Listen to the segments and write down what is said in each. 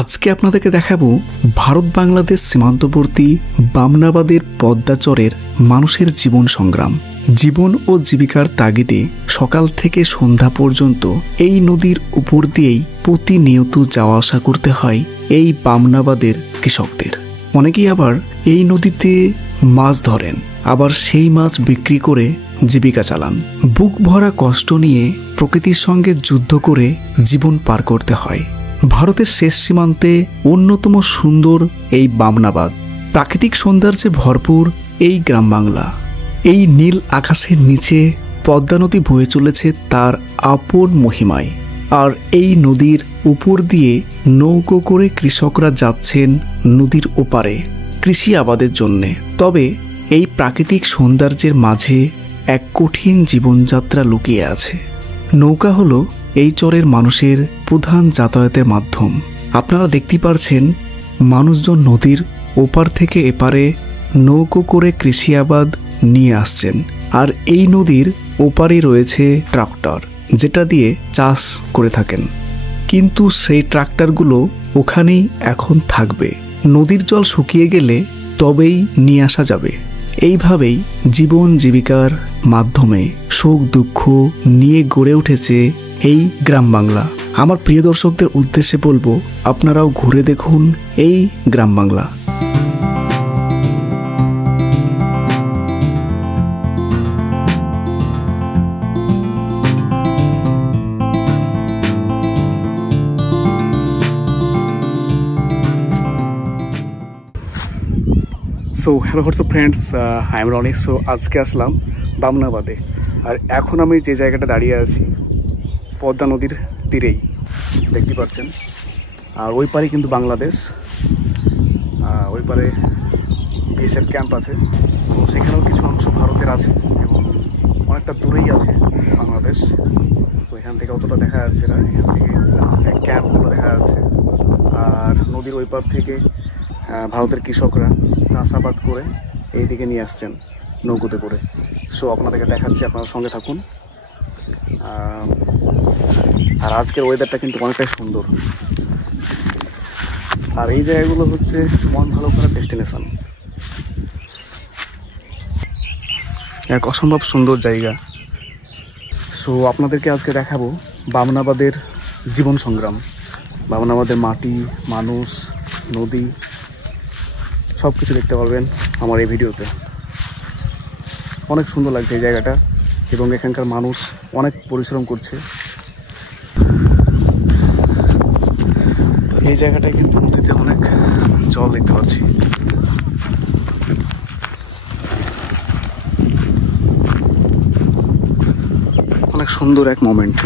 আজকে আপনাদেরকে দেখাবো ভারত বাংলাদেশ সীমান্তবর্তী বামনাবাদের পদ্মাচরের মানুষের জীবন সংগ্রাম। জীবন ও জীবিকার তাগিদে সকাল থেকে সন্ধ্যা পর্যন্ত এই নদীর উপর দিয়েই প্রতিনিয়ত যাওয়া আসা করতে হয় এই বামনাবাদের কৃষকদের। অনেকেই আবার এই নদীতে মাছ ধরেন, আবার সেই মাছ বিক্রি করে জীবিকা চালান। বুক ভরা কষ্ট নিয়ে প্রকৃতির সঙ্গে যুদ্ধ করে জীবন পার করতে হয়। ভারতের শেষ সীমান্তে অন্যতম সুন্দর এই বামনাবাদ, প্রাকৃতিক সৌন্দর্যে ভরপুর এই গ্রাম বাংলা। এই নীল আকাশের নিচে পদ্মা নদী বয়ে চলেছে তার আপন মহিমায়, আর এই নদীর উপর দিয়ে নৌকো করে কৃষকরা যাচ্ছেন নদীর ওপারে কৃষি আবাদের জন্যে। তবে এই প্রাকৃতিক সৌন্দর্যের মাঝে এক কঠিন জীবনযাত্রা লুকিয়ে আছে। নৌকা হলো এই চরের মানুষের প্রধান যাতায়াতের মাধ্যম। আপনারা দেখতে পারছেন মানুষজন নদীর ওপার থেকে এপারে নৌকো করে কৃষি আবাদ নিয়ে আসছেন, আর এই নদীর ওপারে রয়েছে ট্রাক্টর, যেটা দিয়ে চাষ করে থাকেন। কিন্তু সেই ট্রাক্টরগুলো ওখানেই এখন থাকবে, নদীর জল শুকিয়ে গেলে তবেই নিয়ে আসা যাবে। এইভাবেই জীবন জীবিকার মাধ্যমে সুখ দুঃখ নিয়ে গড়ে উঠেছে এই গ্রাম বাংলা। আমার প্রিয় দর্শকদের উদ্দেশ্যে বলবো, আপনারাও ঘুরে দেখুন এই গ্রাম বাংলা। So hello WhatsApp friends, I am Roni. So আজকে আসলাম বামনাবাদে, আর এখন আমি যে জায়গাটা দাঁড়িয়ে আছি পদ্মা নদীর তীরেই দেখতে পাচ্ছেন। আর ওই পারে কিন্তু বাংলাদেশ, ওই পারে বিএসএফ ক্যাম্প আছে। তো সেখানেও কিছু অংশ ভারতের আছে এবং অনেকটা দূরেই আছে বাংলাদেশ। তো এখান থেকে অতটা দেখা যাচ্ছে না, এখান থেকে ক্যাম্পগুলো দেখা যাচ্ছে। আর নদীর ওই পার থেকে ভারতের কৃষকরা চাষাবাদ করে এই দিকে নিয়ে আসছেন নৌকোতে করে। সো আপনাদেরকে দেখাচ্ছি, আপনারা সঙ্গে থাকুন। আর আজকের ওয়েদারটা কিন্তু অনেকটাই সুন্দর। আর এই জায়গাগুলো হচ্ছে মন ভালো করার ডেস্টিনেশন, এক অসম্ভব সুন্দর জায়গা। সো আপনাদেরকে আজকে দেখাবো বামনাবাদের জীবন সংগ্রাম, বামনাবাদের মাটি, মানুষ, নদী, সব কিছু দেখতে পারবেন আমার এই ভিডিওতে। অনেক সুন্দর লাগছে এই জায়গাটা, এবং এখানকার মানুষ অনেক পরিশ্রম করছে। এই জায়গাটায় কিন্তু নদীতে অনেক জল দেখতে পাচ্ছি। অনেক সুন্দর এক মোমেন্ট।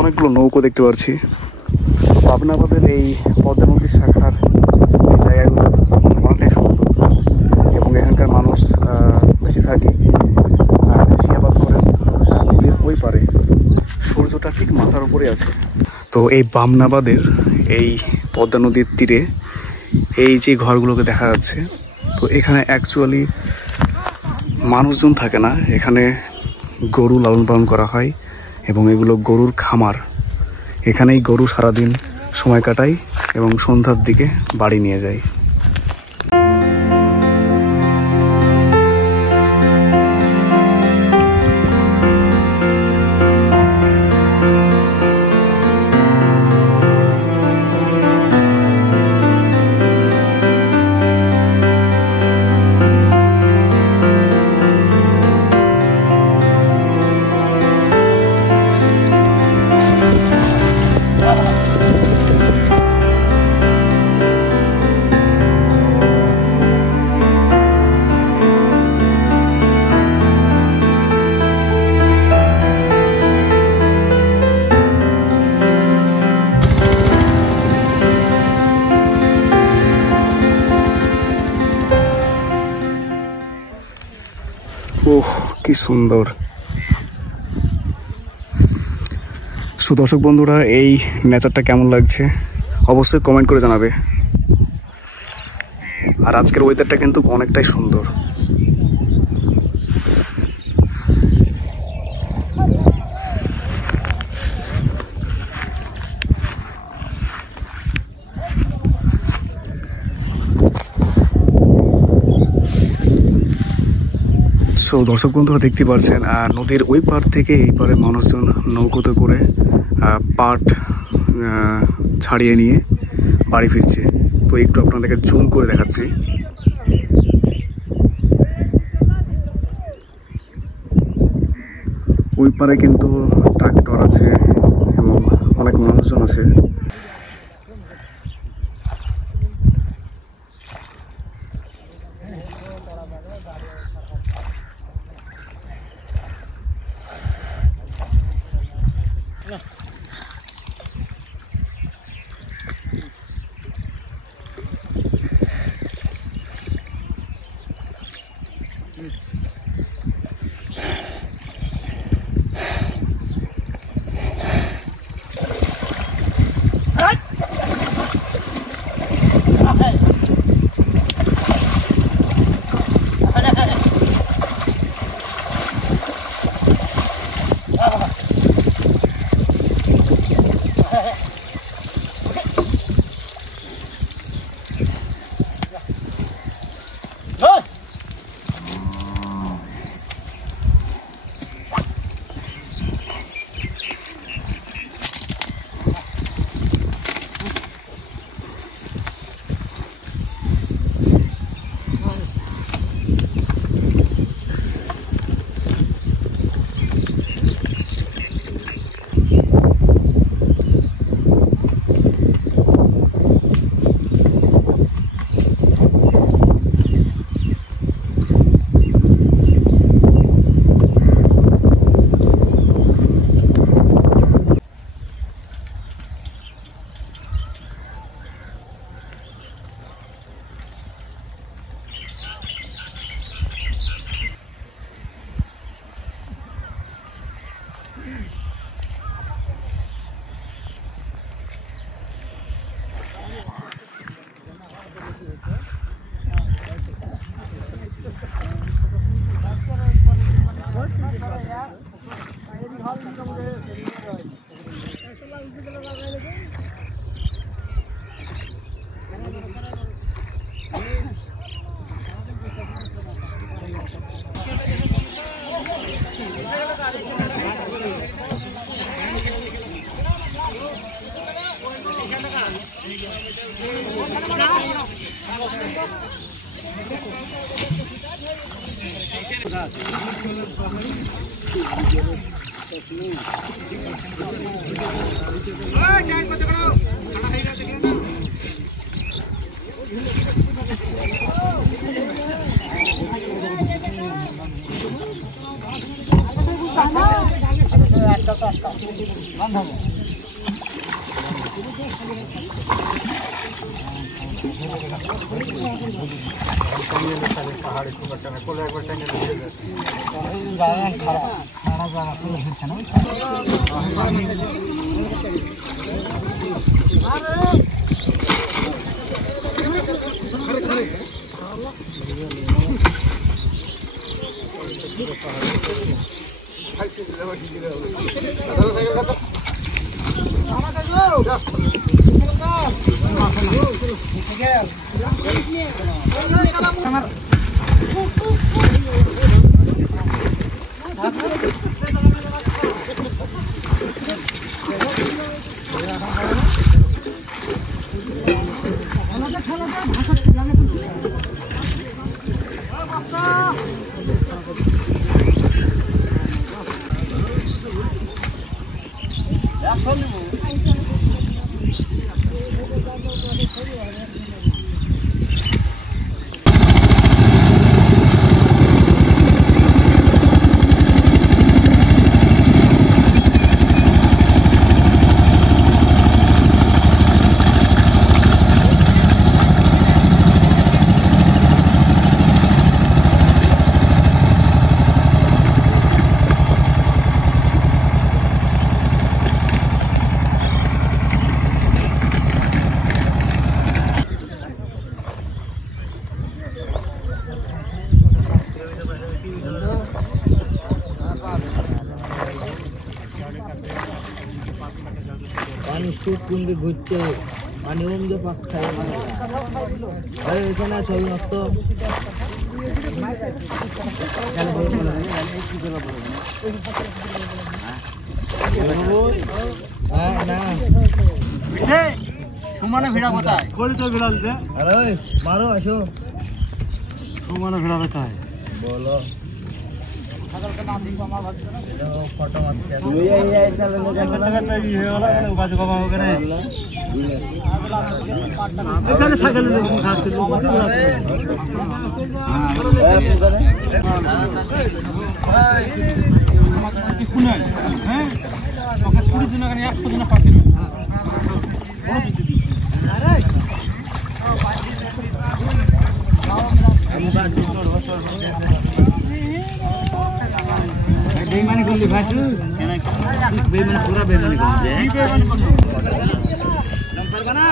অনেকগুলো নৌকো দেখতে পাচ্ছি। বামনাবাদের এই পদ্মা নদীর শাখার এই জায়গাগুলো অনেকটাই সুন্দর, এবং এখানকার মানুষ বেশিরভাগই কৃষি আবাদ করেন নদীর ওই পারে। সূর্যটা ঠিক মাথার উপরে আছে। তো এই বামনাবাদের এই পদ্মা নদীর তীরে এই যে ঘরগুলোকে দেখা যাচ্ছে, তো এখানে অ্যাকচুয়ালি মানুষজন থাকে না, এখানে গরু লালন পালন করা হয় এবং এগুলো গরুর খামার। এখানেই গরু সারাদিন সময় কাটায় এবং সন্ধ্যার দিকে বাড়ি নিয়ে যায়। ওহ, কি সুন্দর। দর্শক বন্ধুরা, এই নেচারটা কেমন লাগছে অবশ্যই কমেন্ট করে জানাবে। আর আজকের ওয়েদারটা কিন্তু অনেকটাই সুন্দর। দর্শক বন্ধুরা দেখতে পাচ্ছেন নদীর ওই পার থেকে এই পারে মানুষজন নৌকোতে করে পাট ছাড়িয়ে নিয়ে বাড়ি ফিরছে। তো একটু আপনাদেরকে জুম করে দেখাচ্ছি। ওই পারে কিন্তু ট্রাক্টর আছে এবং অনেক মানুষজন আছে। পানি শ্যুট কুন্ডি ঘুরতে পানি ওমদে পাক খায় ভাই এখানে ছবি নষ্ট না সুমানে ভিড়া কোথায় খোলি তো ভিড়া দিতে আরে মারো আসো সুমানে ভিড়া কোথায় বলো ফটো মারতে এখানে ছাগল খাচ্ছিল হ্যাঁ ওকে 20 জন এখানে 100 জন পাচ্ছি না बेईमानी कर ली भाई बेईमानी पूरा बेईमानी कर ली बेईमानी नंबर का ना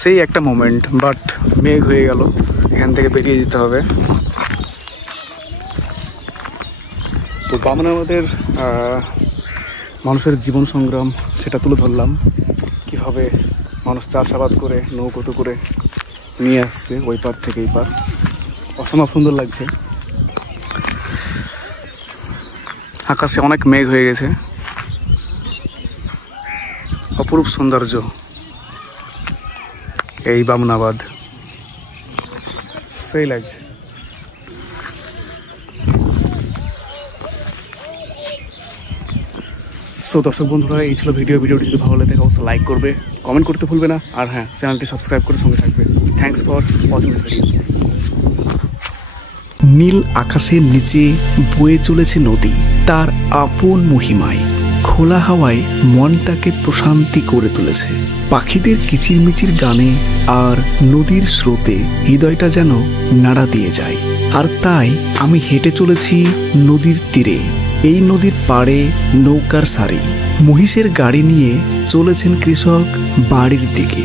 সেই একটা মোমেন্ট, বাট মেঘ হয়ে গেল, এখান থেকে বেরিয়ে যেতে হবে। তো বামনাবাদের মানুষের জীবন সংগ্রাম সেটা তুলে ধরলাম, কীভাবে মানুষ চাষাবাদ করে নৌকোতে করে নিয়ে আসছে ওই পার থেকে এই পার। অসম্ভব সুন্দর লাগছে। আকাশে অনেক মেঘ হয়ে গেছে, অপরূপ সৌন্দর্য এই বামনাবাদ, সেই লাগছে। সো দর্শক বন্ধুরা, এই ছিল ভিডিওটি যদি ভালো লাগে অবশ্যই লাইক করবে, কমেন্ট করতে ভুলবে না, আর হ্যাঁ, চ্যানেলটি সাবস্ক্রাইব করে সঙ্গে থাকবে। Thanks for watching this video. নীল আকাশের নিচে বয়ে চলেছে নদী তার আপন মহিমায়, খোলা হাওয়ায় মনটাকে প্রশান্তি করে তুলেছে। পাখিদের কিচিরমিচির গানে আর নদীর স্রোতে হৃদয়টা যেন নাড়া দিয়ে যায়। আর তাই আমি হেঁটে চলেছি নদীর তীরে। এই নদীর পাড়ে নৌকার সারি, মহিষের গাড়ি নিয়ে চলেছেন কৃষক বাড়ির দিকে।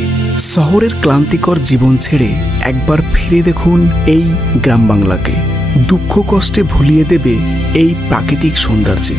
শহরের ক্লান্তিকর জীবন ছেড়ে একবার ফিরে দেখুন এই গ্রাম বাংলাকে, দুঃখ কষ্টে ভুলিয়ে দেবে এই প্রাকৃতিক সৌন্দর্যে।